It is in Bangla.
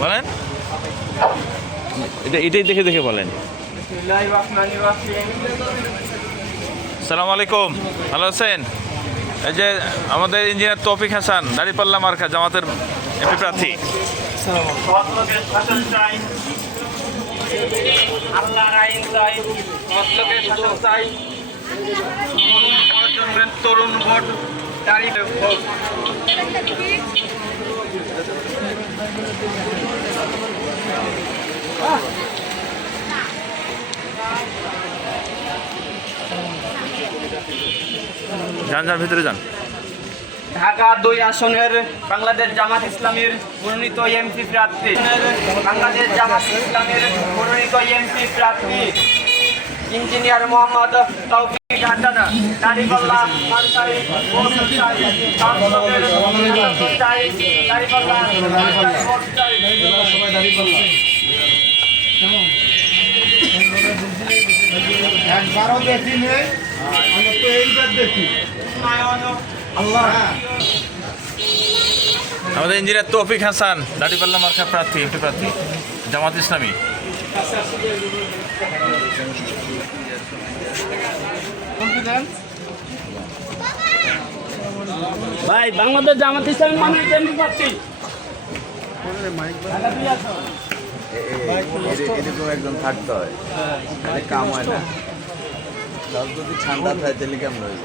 বলেন, এটাই দেখে দেখে বলেন। আসসালামু আলাইকুম, ভালো আছেন? এই যে আমাদের ইঞ্জিনিয়ার তৌফিক হাসান, দাঁড়িপাল্লা মার্কা, জামাতের এমপি প্রার্থী। তরুণ ভোট যান যান, ভিতরে যান। ঢাকা 2 আসনের বাংলাদেশ জামাত ইসলামীর মনোনীত এমপি প্রার্থী, বাংলাদেশ জামাত ইসলামীর মনোনীত এমপি প্রার্থী ইঞ্জিনিয়ার মোহাম্মদ তৌফিক হাসান, দাঁড়িপাল্লা মার্কায় ভোট চাই। দাঁড়িপাল্লা মার্কায় ভোট চাই। একবারও দেখি নেই, আমরা তো এইবার দেখি। আল্লাহ আমাদের ইঞ্জিনিয়ার তৌফিক হাসান, দাঁড়িপাল্লা মার্কা প্রার্থী, এমপি প্রার্থী, জামাত ইসলামী। ভাই, বাংলাদেশ জামাত ইসলামী মনোনীত এমপি প্রার্থী। এরকম একজন থাকতে হয়, কাম হয় না। যদি ঠান্ডা থাকে তাহলে কেমন হইব?